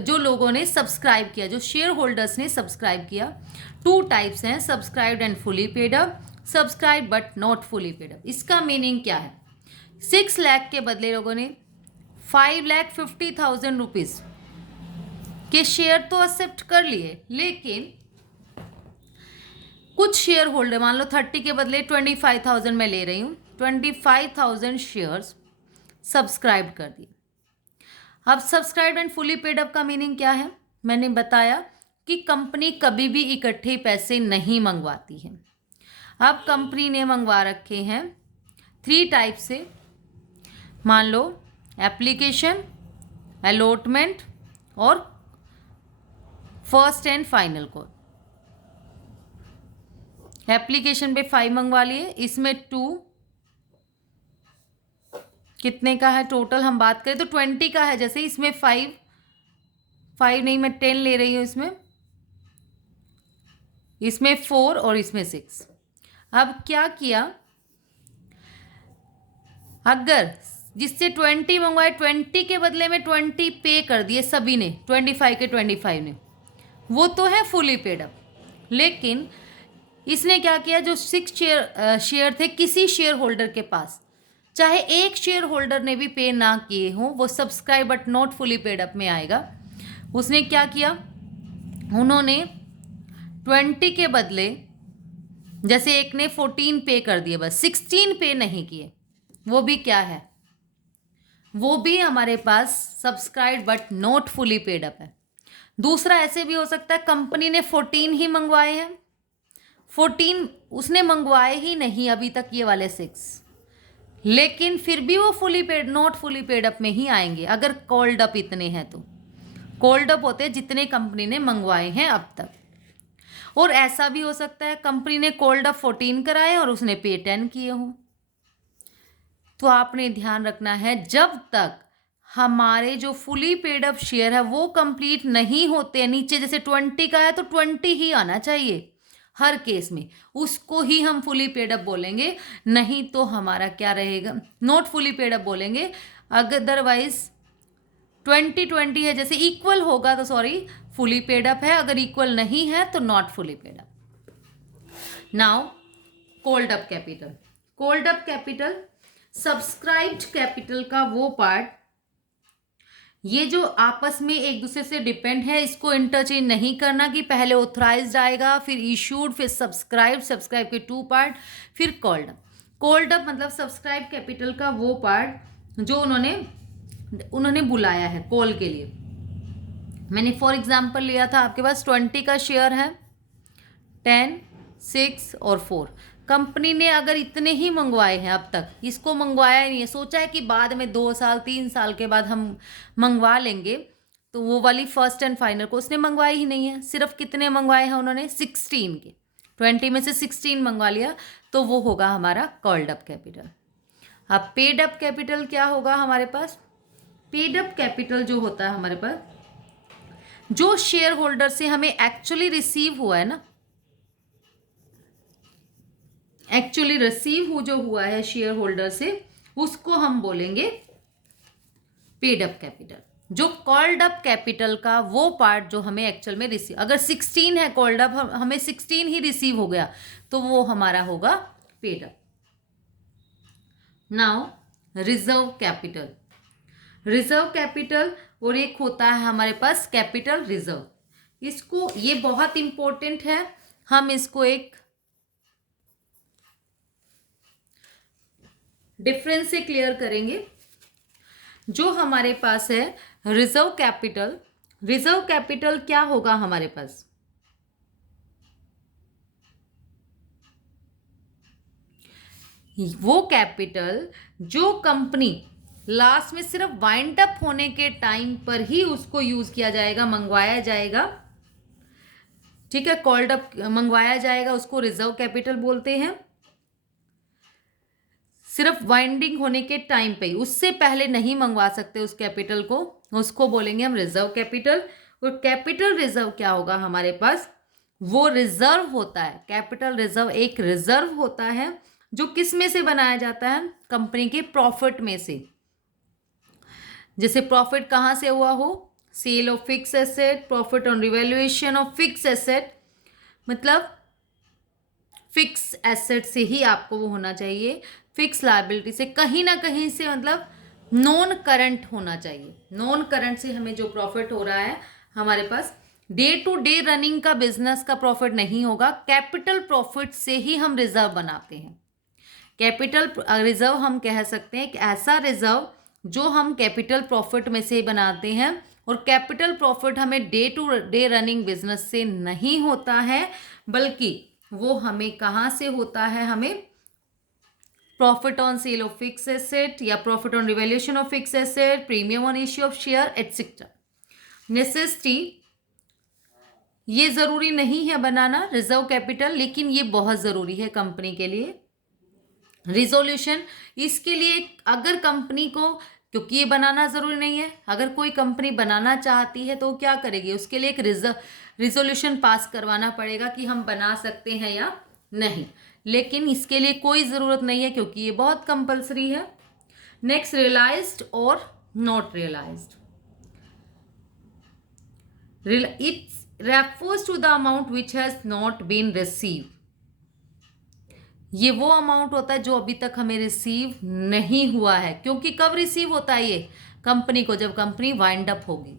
जो लोगों ने सब्सक्राइब किया, जो शेयर होल्डर्स ने सब्सक्राइब किया, 2 टाइप्स हैं, subscribed and fully paid up, subscribe but not fully paid up. इसका मीनिंग क्या है? 6 लाख के बदले लोगों ने 5,50,000 रुपीज़ के शेयर तो एक्सेप्ट कर लिए, लेकिन कुछ शेयर होल्डर, मान लो 30 के बदले 25,000 मैं ले रही हूँ, 25,000 शेयर्स सब्सक्राइब कर दिए। अब subscribe and fully paid up का मीनिंग क्या है? मैंने बताया कि कंपनी कभी भी इकट्ठे पैसे नहीं मंगवाती है। अब कंपनी ने मंगवा रखे हैं 3 टाइप से, मान लो एप्लीकेशन, अलॉटमेंट और first and final call. Application पे 5 मंगवा लिए, इसमें 2 कितने का है टोटल हम बात करें तो 20 का है। जैसे इसमें 5 नहीं, मैं 10 ले रही हूँ, इसमें 4 और इसमें 6। अब क्या किया, अगर जिससे 20 मंगवाए 20 के बदले में 20 पे कर दिए सभी ने, 25 के 25 ने, वो तो है फुली पेड अप। लेकिन इसने क्या किया, जो 6 शेयर थे किसी शेयर होल्डर के पास, चाहे एक शेयर होल्डर ने भी पे ना किए हों, वो subscribe but not fully paid up में आएगा। उसने क्या किया, उन्होंने 20 के बदले, जैसे एक ने 14 पे कर दिए, बस 16 पे नहीं किए, वो भी क्या है, वो भी हमारे पास subscribe but not fully paid up है। दूसरा ऐसे भी हो सकता है, कंपनी ने 14 ही मंगवाए हैं, 14 उसने मंगवाए ही नहीं अभी तक ये वाले 6, लेकिन फिर भी वो fully paid not fully paid up में ही आएंगे। अगर कॉल्ड अप इतने हैं तो कॉल्ड अप होते हैं जितने कंपनी ने मंगवाए हैं अब तक। और ऐसा भी हो सकता है कंपनी ने कॉल्ड अप 14 कराए और उसने पे 10 किए हों। तो आपने ध्यान रखना है, जब तक हमारे जो फुली पेड अप शेयर है वो कंप्लीट नहीं होते, नीचे जैसे 20 का है तो 20 ही आना चाहिए हर केस में, उसको ही हम फुली पेड अप बोलेंगे, नहीं तो हमारा क्या रहेगा, नॉट फुली पेड अप बोलेंगे। अदरवाइज 20-20 है, जैसे इक्वल होगा तो सॉरी फुली पेड अप है, अगर इक्वल नहीं है तो not fully paid up. Now called up capital. Called up capital subscribed capital का वो पार्ट, ये जो आपस में एक दूसरे से डिपेंड है, इसको इंटरचेंज नहीं करना कि पहले ऑथराइज्ड आएगा फिर इशूड फिर सब्सक्राइब के 2 पार्ट, फिर कॉल्ड अप। कॉल्ड अप मतलब सब्सक्राइब कैपिटल का वो पार्ट जो उन्होंने बुलाया है कॉल के लिए। मैंने फॉर एग्जांपल लिया था, आपके पास 20 का शेयर है, 10, 6 और 4। कंपनी ने अगर इतने ही मंगवाए हैं अब तक, इसको मंगवाया ही नहीं है, सोचा है कि बाद में 2 साल 3 साल के बाद हम मंगवा लेंगे, तो वो वाली फर्स्ट एंड फाइनल को उसने मंगवाई ही नहीं है। सिर्फ कितने मंगवाए हैं उन्होंने, 16 के, 20 में से 16 मंगवा लिया, तो वो होगा हमारा कॉल्ड अप कैपिटल। अब पेड अप कैपिटल क्या होगा हमारे पास? पेड अप कैपिटल जो होता है हमारे पास, जो शेयर होल्डर से हमें एक्चुअली रिसीव हुआ है ना, एक्चुअली रिसीव जो हुआ है शेयर होल्डर से, उसको हम बोलेंगे पेड अप कैपिटल। जो कॉल्ड अप कैपिटल का वो पार्ट जो हमें एक्चुअल में रिसीव, अगर 16 है कॉल्ड अप, हमें 16 ही रिसीव हो गया, तो वो हमारा होगा paid up. Now reserve capital. Reserve capital और एक होता है हमारे पास कैपिटल रिजर्व। इसको, ये बहुत इंपॉर्टेंट है, हम इसको एक डिफरेंस से क्लियर करेंगे। जो हमारे पास है रिजर्व कैपिटल, रिजर्व कैपिटल क्या होगा हमारे पास? वो कैपिटल जो कंपनी लास्ट में सिर्फ वाइंड अप होने के टाइम पर ही उसको यूज किया जाएगा, मंगवाया जाएगा, ठीक है, कॉल्ड अप मंगवाया जाएगा, उसको रिजर्व कैपिटल बोलते हैं। सिर्फ वाइंडिंग होने के टाइम पे, उससे पहले नहीं मंगवा सकते उस कैपिटल को, उसको बोलेंगे हम रिजर्व कैपिटल। और कैपिटल रिजर्व क्या होगा हमारे पास, वो रिजर्व होता है, कैपिटल रिजर्व एक रिजर्व होता है जो किस में से बनाया जाता है, कंपनी के प्रॉफिट में से। जैसे प्रॉफिट कहाँ से हुआ हो, sale of fix asset, profit on revaluation of fix asset, मतलब फिक्स एसेट से ही आपको वो होना चाहिए, फिक्स लायबिलिटी से कहीं ना कहीं से, मतलब नॉन करंट होना चाहिए। नॉन करंट से हमें जो प्रॉफिट हो रहा है हमारे पास, डे टू डे रनिंग का बिजनेस का प्रॉफिट नहीं होगा, कैपिटल प्रॉफिट से ही हम रिजर्व बनाते हैं। कैपिटल रिजर्व हम कह सकते हैं कि ऐसा रिजर्व जो हम कैपिटल प्रॉफिट में से बनाते हैं, और कैपिटल प्रॉफिट हमें day to day running business से नहीं होता है, बल्कि वो हमें कहाँ से होता है, हमें profit on sale of fix asset या profit on revaluation of fix asset, premium on issue of share etcetera. Necessity, ये ज़रूरी नहीं है बनाना रिजर्व कैपिटल, लेकिन ये बहुत ज़रूरी है कंपनी के लिए। रिजोल्यूशन, इसके लिए अगर कंपनी को, क्योंकि ये बनाना ज़रूरी नहीं है, अगर कोई कंपनी बनाना चाहती है तो क्या करेगी, उसके लिए एक रिजोल्यूशन पास करवाना पड़ेगा कि हम बना सकते हैं या नहीं, लेकिन इसके लिए कोई ज़रूरत नहीं है क्योंकि ये बहुत कंपलसरी है। नेक्स्ट, रियलाइज्ड और not realized. It refers to the amount which has not been receive. ये वो अमाउंट होता है जो अभी तक हमें रिसीव नहीं हुआ है, क्योंकि कब रिसीव होता है ये कंपनी को, जब कंपनी वाइंड अप होगी।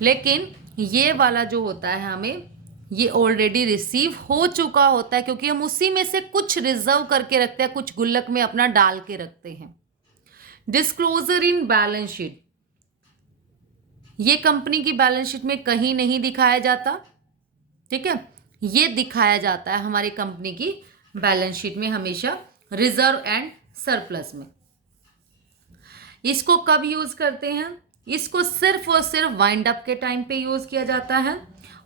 लेकिन ये वाला जो होता है हमें, ये ऑलरेडी रिसीव हो चुका होता है, क्योंकि हम उसी में से कुछ रिजर्व करके रखते हैं, कुछ गुल्लक में अपना डाल के रखते हैं। डिस्क्लोजर इन बैलेंस शीट, ये कंपनी की बैलेंस शीट में कहीं नहीं दिखाया जाता, ठीक है, ये दिखाया जाता है हमारी कंपनी की बैलेंस शीट में हमेशा रिजर्व एंड सरप्लस में। इसको कब यूज करते हैं, इसको सिर्फ और सिर्फ वाइंड अप के टाइम पे यूज किया जाता है।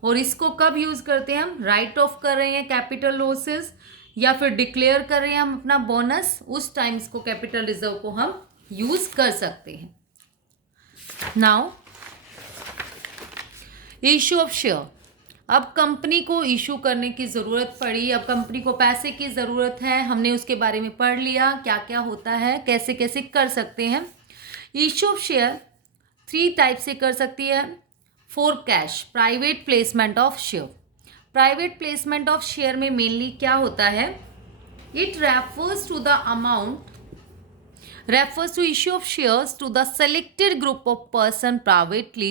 और इसको कब यूज करते हैं, हम राइट ऑफ कर रहे हैं कैपिटल लॉसेस, या फिर डिक्लेयर कर रहे हैं हम अपना बोनस, उस टाइम इसको कैपिटल रिजर्व को हम यूज कर सकते हैं। नाउ इश्यू ऑफ शेयर, अब कंपनी को इशू करने की ज़रूरत पड़ी, अब कंपनी को पैसे की ज़रूरत है, हमने उसके बारे में पढ़ लिया क्या क्या होता है, कैसे कैसे कर सकते हैं। इशू ऑफ शेयर 3 टाइप से कर सकती है। For cash, private placement of share. Private placement of share में मेनली क्या होता है, it refers to the amount, refers to issue of shares to the selected group of person privately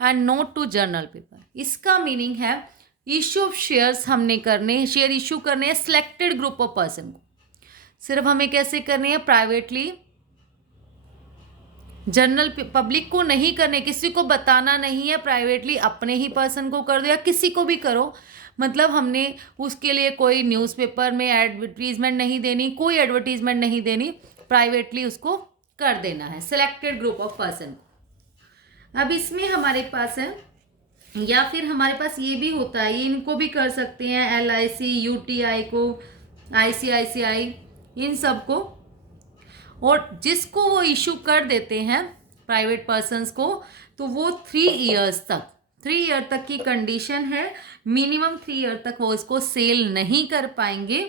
and not to general people। इसका meaning है issue of shares हमने करने, share issue करने हैं सिलेक्टेड ग्रुप ऑफ पर्सन को। सिर्फ हमें कैसे करने हैं, प्राइवेटली, जनरल पब्लिक को नहीं करने, किसी को बताना नहीं है, प्राइवेटली अपने ही पर्सन को कर दो या किसी को भी करो, मतलब हमने उसके लिए कोई न्यूज़पेपर में एडवर्टीजमेंट नहीं देनी, कोई एडवर्टीजमेंट नहीं देनी, प्राइवेटली उसको कर देना है सिलेक्टेड ग्रुप ऑफ पर्सन को। अब इसमें हमारे पास है, या फिर हमारे पास ये भी होता है, ये इनको भी कर सकते हैं, LIC, UTI को, ICICI, इन सब को। और जिसको वो इशू कर देते हैं प्राइवेट पर्सन्स को, तो वो 3 ईयर्स तक, 3 ईयर तक की कंडीशन है, मिनिमम 3 ईयर तक वो इसको सेल नहीं कर पाएंगे।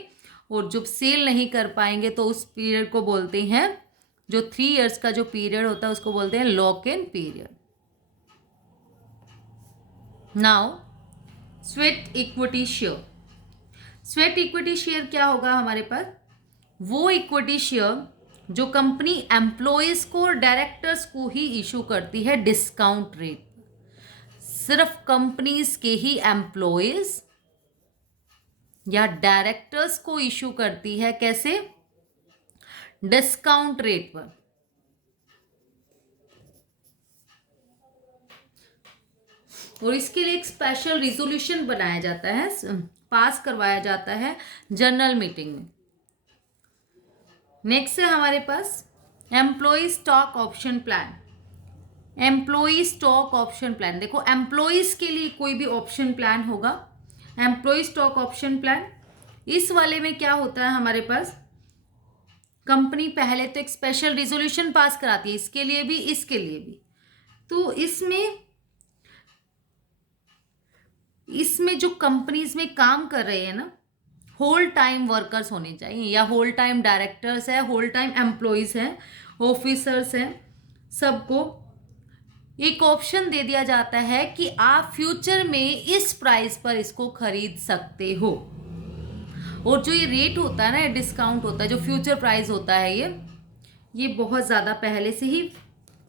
और जब सेल नहीं कर पाएंगे तो उस पीरियड को बोलते हैं, जो 3 ईयर्स का जो पीरियड होता है उसको बोलते हैं lock in period. Now sweat equity share. Sweat equity share क्या होगा हमारे पास, वो इक्विटी शेयर जो कंपनी एम्प्लॉयज को और डायरेक्टर्स को ही इशू करती है डिस्काउंट रेट, सिर्फ कंपनीज के ही एम्प्लॉयज या डायरेक्टर्स को इशू करती है, कैसे, डिस्काउंट रेट पर। और इसके लिए एक स्पेशल रिजोल्यूशन बनाया जाता है, पास करवाया जाता है जनरल मीटिंग में। नेक्स्ट है हमारे पास employ stock option plan. Employ stock option plan, देखो एम्प्लॉयज के लिए कोई भी ऑप्शन प्लान होगा एम्प्लॉय स्टॉक ऑप्शन प्लान, इस वाले में क्या होता है हमारे पास, कंपनी पहले तो एक स्पेशल रिजोल्यूशन पास कराती है, इसके लिए भी इसके लिए भी। तो इसमें जो कंपनीज में काम कर रहे हैं ना, होल टाइम वर्कर्स होने चाहिए, या होल टाइम डायरेक्टर्स है, होल टाइम एम्प्लॉयज हैं, ऑफिसर्स हैं, सबको एक ऑप्शन दे दिया जाता है कि आप फ्यूचर में इस प्राइस पर इसको खरीद सकते हो। और जो ये रेट होता है ना, ये डिस्काउंट होता है, जो फ्यूचर प्राइस होता है ये बहुत ज़्यादा पहले से ही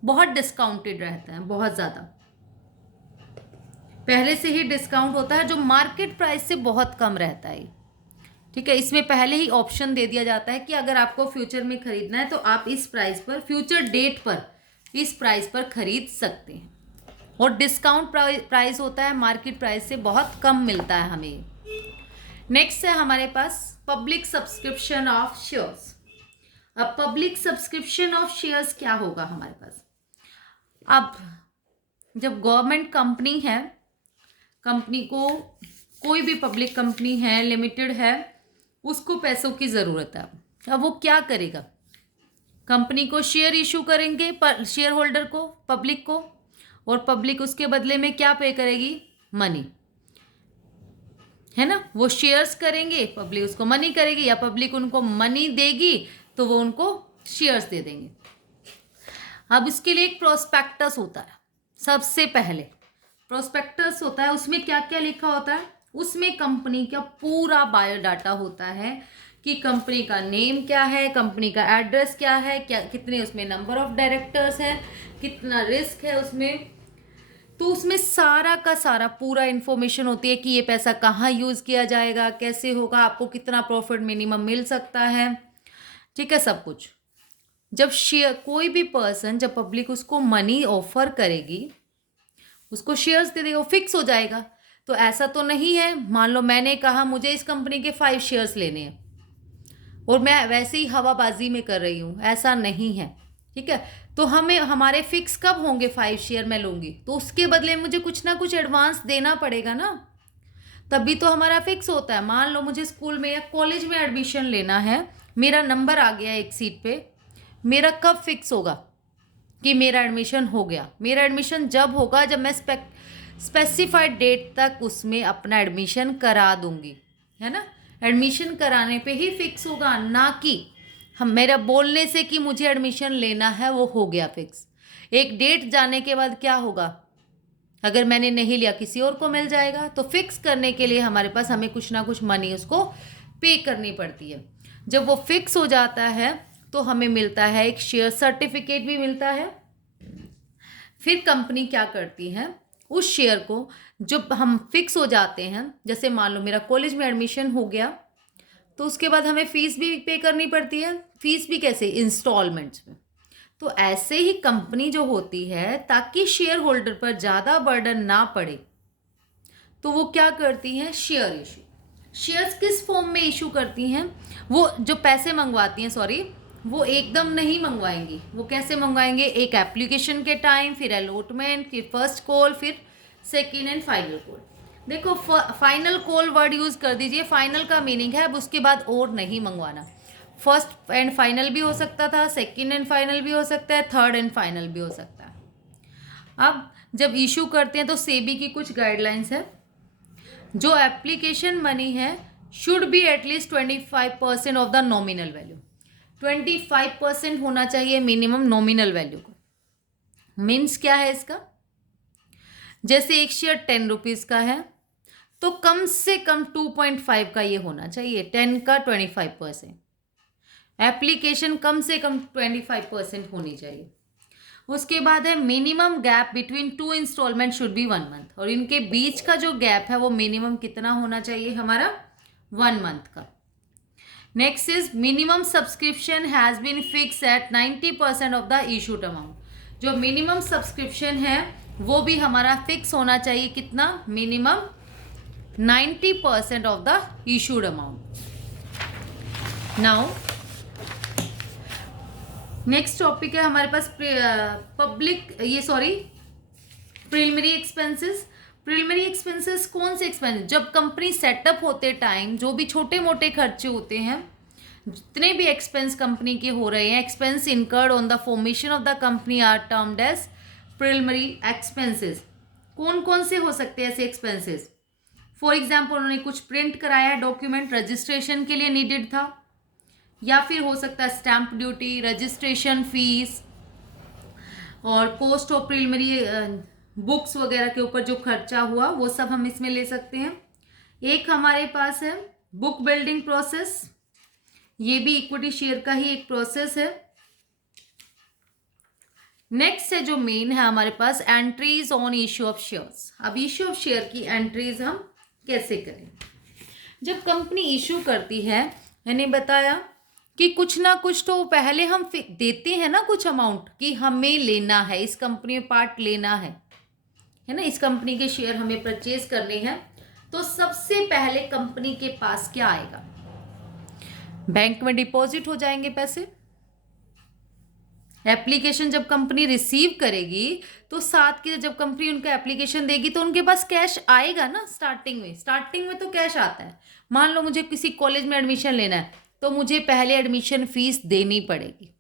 बहुत डिस्काउंटेड रहता है, बहुत ज़्यादा पहले से ही डिस्काउंट होता है, जो मार्केट प्राइस से बहुत कम रहता है। ठीक है, इसमें पहले ही ऑप्शन दे दिया जाता है कि अगर आपको फ्यूचर में खरीदना है तो आप इस प्राइस पर, फ्यूचर डेट पर इस प्राइस पर खरीद सकते हैं। और डिस्काउंट प्राइस होता है, मार्केट प्राइस से बहुत कम मिलता है हमें। नेक्स्ट है हमारे पास पब्लिक सब्सक्रिप्शन ऑफ शेयर्स। अब पब्लिक सब्सक्रिप्शन ऑफ शेयर्स क्या होगा हमारे पास, अब जब गवर्नमेंट कंपनी है, कंपनी को कोई भी पब्लिक कंपनी है, लिमिटेड है, उसको पैसों की ज़रूरत है। अब वो क्या करेगा, कंपनी को शेयर इशू करेंगे शेयर होल्डर को, पब्लिक को, और पब्लिक उसके बदले में क्या पे करेगी, मनी, है ना। वो शेयर्स करेंगे, पब्लिक उसको मनी करेगी, या पब्लिक उनको मनी देगी तो वो उनको शेयर्स दे देंगे। अब इसके लिए एक प्रोस्पेक्टस होता है, सबसे पहले प्रोस्पेक्टस होता है, उसमें क्या क्या लिखा होता है, उसमें कंपनी का पूरा बायोडाटा होता है कि कंपनी का नेम क्या है, कंपनी का एड्रेस क्या है, क्या कितने उसमें नंबर ऑफ डायरेक्टर्स हैं, कितना रिस्क है उसमें। तो उसमें सारा का सारा पूरा इन्फॉर्मेशन होती है कि ये पैसा कहाँ यूज़ किया जाएगा, कैसे होगा, आपको कितना प्रॉफिट मिनिमम मिल सकता है, ठीक है, सब कुछ। जब शेयर कोई भी पर्सन, जब पब्लिक उसको मनी ऑफर करेगी, उसको शेयर्स दे देगा, वो फिक्स हो जाएगा। तो ऐसा तो नहीं है, मान लो मैंने कहा मुझे इस कंपनी के 5 शेयर्स लेने हैं और मैं वैसे ही हवाबाजी में कर रही हूँ, ऐसा नहीं है, ठीक है। तो हमें हमारे फिक्स कब होंगे, 5 शेयर मैं लूँगी तो उसके बदले मुझे कुछ ना कुछ एडवांस देना पड़ेगा ना, तभी तो हमारा फिक्स होता है। मान लो मुझे स्कूल में या कॉलेज में एडमिशन लेना है, मेरा नंबर आ गया एक सीट पे, मेरा कब फिक्स होगा कि मेरा एडमिशन हो गया, मेरा एडमिशन जब होगा जब मैं स्पेसिफाइड डेट तक उसमें अपना एडमिशन करा दूंगी, है ना। एडमिशन कराने पे ही फिक्स होगा, ना कि हम मेरा बोलने से कि मुझे एडमिशन लेना है वो हो गया फिक्स। एक डेट जाने के बाद क्या होगा, अगर मैंने नहीं लिया किसी और को मिल जाएगा। तो फिक्स करने के लिए हमारे पास हमें कुछ ना कुछ मनी उसको पे करनी पड़ती है। जब वो फिक्स हो जाता है तो हमें मिलता है एक शेयर सर्टिफिकेट भी मिलता है। फिर कंपनी क्या करती है, उस शेयर को जब हम फिक्स हो जाते हैं, जैसे मान लो मेरा कॉलेज में एडमिशन हो गया तो उसके बाद हमें फ़ीस भी पे करनी पड़ती है। फ़ीस भी कैसे, इंस्टॉलमेंट्स में। तो ऐसे ही कंपनी जो होती है, ताकि शेयर होल्डर पर ज़्यादा बर्डन ना पड़े, तो वो क्या करती हैं, शेयर इशू। शेयर्स किस फॉर्म में इशू करती हैं, वो जो पैसे मंगवाती हैं, सॉरी, वो एकदम नहीं मंगवाएंगी। वो कैसे मंगवाएंगे, एक एप्लीकेशन के टाइम, फिर अलॉटमेंट, फिर फर्स्ट कॉल, फिर सेकेंड एंड फाइनल कॉल। देखो फाइनल कॉल वर्ड यूज़ कर दीजिए, फाइनल का मीनिंग है अब उसके बाद और नहीं मंगवाना। फर्स्ट एंड फाइनल भी हो सकता था, सेकेंड एंड फाइनल भी हो सकता है, थर्ड एंड फाइनल भी हो सकता है। अब जब इशू करते हैं तो सेबी की कुछ गाइडलाइंस है, जो एप्लीकेशन मनी है should be at least 25% of the nominal value. 25% होना चाहिए मिनिमम नॉमिनल वैल्यू को। मीन्स क्या है इसका, जैसे एक शेयर 10 रुपीज़ का है तो कम से कम 2.5 का ये होना चाहिए, 10 का 25%। एप्लीकेशन कम से कम 25% होनी चाहिए। उसके बाद है minimum gap between 2 installment should be 1 month, और इनके बीच का जो गैप है वो मिनिमम कितना होना चाहिए हमारा, 1 मंथ का। Next is minimum subscription has been fix at 90% of the issued amount. जो मिनिमम सब्सक्रिप्शन है वो भी हमारा फिक्स होना चाहिए, कितना, minimum 90% of the issued amount. Now next topic है हमारे पास प्रिलिमिनरी एक्सपेंसेस। प्रिलिमिनरी एक्सपेंसेस कौन से एक्सपेंसेस, जब कंपनी सेटअप होते टाइम जो भी छोटे मोटे खर्चे होते हैं, जितने भी एक्सपेंस कंपनी के हो रहे हैं, expense incurred on the formation of the company are termed as preliminary expenses. कौन कौन से हो सकते हैं ऐसे एक्सपेंसेस? फॉर एग्जाम्पल, उन्होंने कुछ प्रिंट कराया डॉक्यूमेंट, रजिस्ट्रेशन के लिए नीडेड था, या फिर हो सकता है स्टैंप ड्यूटी, रजिस्ट्रेशन फीस और कॉस्ट ऑफ प्रिलिमिनरी बुक्स वगैरह के ऊपर जो खर्चा हुआ वो सब हम इसमें ले सकते हैं। एक हमारे पास है बुक बिल्डिंग प्रोसेस, ये भी इक्विटी शेयर का ही एक प्रोसेस है। नेक्स्ट है जो मेन है हमारे पास entries on issue of shares. अब इश्यू ऑफ शेयर की एंट्रीज हम कैसे करें? जब कंपनी इश्यू करती है, मैंने बताया कि कुछ ना कुछ तो पहले हम देते हैं ना कुछ अमाउंट कि हमें लेना है, इस कंपनी में पार्ट लेना है ना, इस कंपनी के शेयर हमें परचेज करने हैं। तो सबसे पहले कंपनी के पास क्या आएगा? बैंक में डिपॉजिट हो जाएंगे पैसे। एप्लीकेशन जब कंपनी रिसीव करेगी तो साथ के जब कंपनी उनका एप्लीकेशन देगी तो उनके पास कैश आएगा ना। स्टार्टिंग में तो कैश आता है। मान लो मुझे किसी कॉलेज में एडमिशन लेना है तो मुझे पहले एडमिशन फीस देनी पड़ेगी,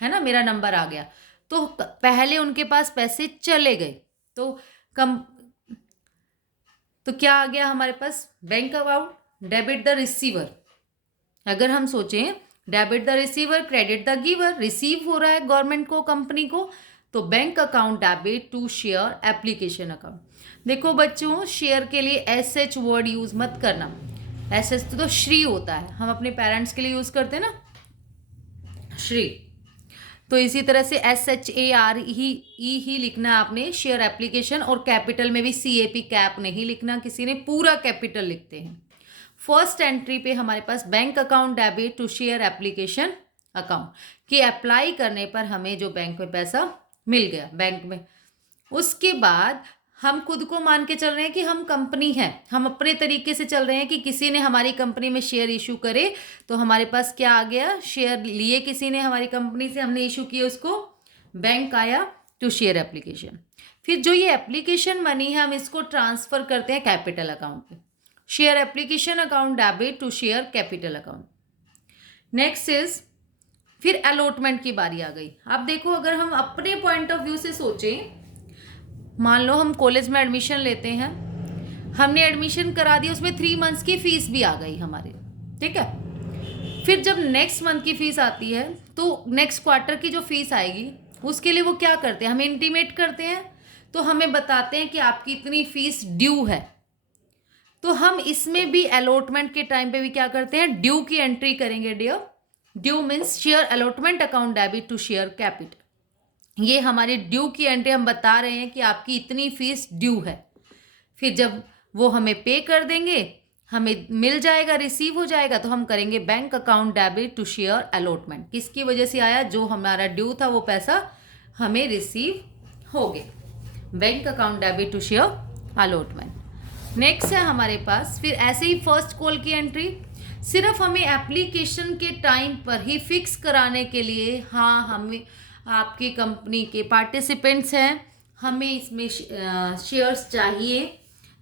है ना। मेरा नंबर आ गया तो पहले उनके पास पैसे चले गए, तो क्या आ गया हमारे पास? Bank account, debit the receiver. अगर हम सोचें debit the receiver, credit the giver, receive हो रहा है गवर्नमेंट को, कंपनी को, तो bank account debit to share application account. देखो बच्चों, शेयर के लिए SH वर्ड यूज मत करना। SH तो श्री होता है, हम अपने पेरेंट्स के लिए यूज करते हैं ना, श्री। तो इसी तरह से SHARE ही लिखना है आपने शेयर एप्लीकेशन, और कैपिटल में भी CAP कैप नहीं लिखना, किसी ने पूरा कैपिटल लिखते हैं। फर्स्ट एंट्री पे हमारे पास bank account debit to share application account कि अप्लाई करने पर हमें जो बैंक में पैसा मिल गया बैंक में। उसके बाद हम खुद को मान के चल रहे हैं कि हम कंपनी हैं, हम अपने तरीके से चल रहे हैं कि किसी ने हमारी कंपनी में शेयर इशू करे तो हमारे पास क्या आ गया? शेयर लिए किसी ने हमारी कंपनी से, हमने इशू किए उसको, बैंक आया टू शेयर एप्लीकेशन। फिर जो ये एप्लीकेशन मनी है हम इसको ट्रांसफर करते हैं कैपिटल अकाउंट पे, share application account debit to share capital account. Next is फिर अलॉटमेंट की बारी आ गई। अब देखो, अगर हम अपने पॉइंट ऑफ व्यू से सोचें, मान लो हम कॉलेज में एडमिशन लेते हैं, हमने एडमिशन करा दिया, उसमें 3 मंथ्स की फीस भी आ गई हमारी, ठीक है। फिर जब नेक्स्ट मंथ की फीस आती है तो नेक्स्ट क्वार्टर की जो फीस आएगी उसके लिए वो क्या करते हैं? हमें इंटीमेट करते हैं, तो हमें बताते हैं कि आपकी इतनी फीस ड्यू है। तो हम इसमें भी अलॉटमेंट के टाइम पे भी क्या करते हैं? ड्यू की एंट्री करेंगे। Due means share allotment account debit to share capital. ये हमारे ड्यू की एंट्री, हम बता रहे हैं कि आपकी इतनी फीस ड्यू है। फिर जब वो हमें पे कर देंगे, हमें मिल जाएगा, रिसीव हो जाएगा, तो हम करेंगे bank account debit to share allotment. किसकी वजह से आया? जो हमारा ड्यू था वो पैसा हमें रिसीव हो गया। Bank account debit to share allotment. Next है हमारे पास फिर ऐसे ही फर्स्ट कॉल की एंट्री, सिर्फ हमें एप्लीकेशन के टाइम पर ही फिक्स कराने के लिए, हाँ हमें आपकी कंपनी के पार्टिसिपेंट्स हैं, हमें इसमें शेयर्स चाहिए,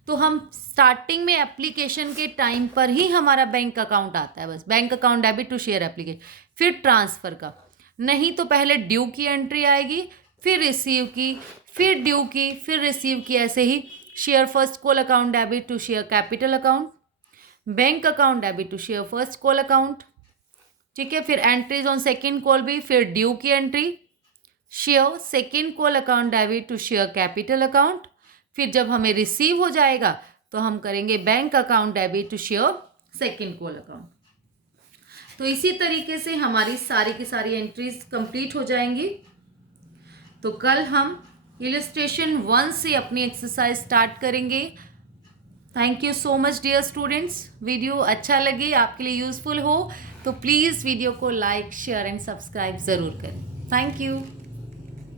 तो हम स्टार्टिंग में एप्लीकेशन के टाइम पर ही हमारा बैंक अकाउंट आता है, बस bank account debit to share application. फिर ट्रांसफ़र का नहीं, तो पहले ड्यू की एंट्री आएगी, फिर रिसीव की, फिर ड्यू की, फिर रिसीव की, ऐसे ही share first call account debit to share capital account, bank account debit to share first call account, ठीक है। फिर एंट्रीज ऑन सेकेंड कॉल भी, फिर ड्यू की entry, share second call account debit to share capital account. फिर जब हमें receive हो जाएगा तो हम करेंगे bank account debit to share second call account. तो इसी तरीके से हमारी सारी की सारी एंट्रीज कंप्लीट हो जाएंगी। तो कल हम इलस्ट्रेशन 1 से अपनी एक्सरसाइज स्टार्ट करेंगे। Thank you so much dear students. Video अच्छा लगे, आपके लिए यूजफुल हो तो प्लीज़ वीडियो को लाइक, शेयर एंड सब्सक्राइब ज़रूर करें। Thank you.